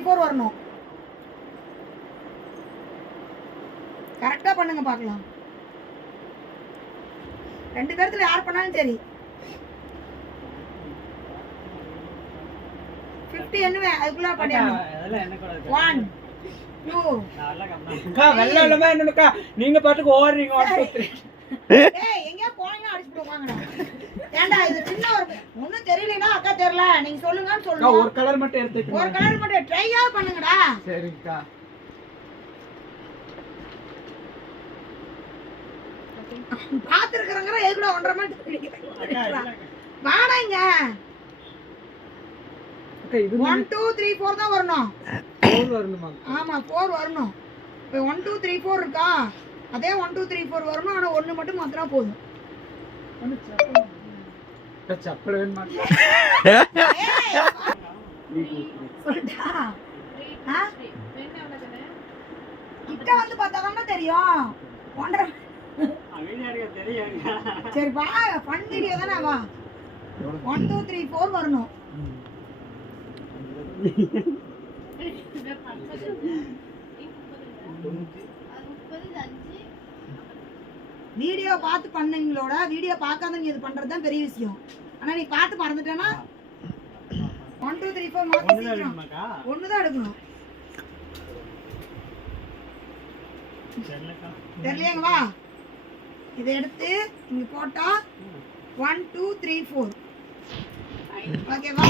4 வரணும். கரெக்டா பண்ணுங்க பார்க்கலாம். ரெண்டு பேர்த்துல யார் பண்ணாலும் சரி. 50 என்னவே அதுக்குள்ள பண்ணிடணும். 1 2 அக்கா வெள்ள வெள்ளமா என்னக்கா நீங்க பாட்டுக்கு ஓடுறீங்க 1 2 3. ஏய் எங்க போறீங்க அடிச்சு போவாங்கடா. ஏண்டா இது சின்ன ஒரு ஒண்ணும் தெரியலனா அக்கா தெரியல நீங்க சொல்லுங்கன்னு சொல்லுங்க. ஒரு கலர் மட்டும் எடுத்துக்கங்க. ஒரு கலர் மட்டும் ட்ரையா பண்ணுங்கடா. சரிங்கக்கா. பாத்துக்கறங்கற எதுல 1.5 மணி வாடாங்க. அக்கா இது 1 2 3 4 தான் வரணும். 4 வரணுமா? ஆமா 4 வரணும். இப்போ 1 2 3 4 இருக்கா? அதே 1 2 3 4 வரணும். ஆனா ஒண்ணு மட்டும் மாத்தினா போதும். ஒண்ணு சப்பல். அக்கா சப்பல் வேணுமா? சொல்டா. ஆ? கிட்ட வந்து பார்த்தா தான தெரியும். 1.5 வீடியோக்கு தெரியுங்க. சரி வா ஃபன் வீடியோ தானே வா. 1 2 3 4 வரணும். வீடியோ பார்த்து பண்ணீங்களோட வீடியோ பார்க்காதவங்க இது பண்றது தான் பெரிய விஷயம். ஆனா நீ பார்த்து மறந்துட்டேனா 1 2 3 4 மாத்தி சீக்கிரம் ஒன்னு தான் எடுக்கணும். தெரியலங்க வா. இதை எடுத்து இங்க போட்டா 1 2 3 4 ஓகேவா?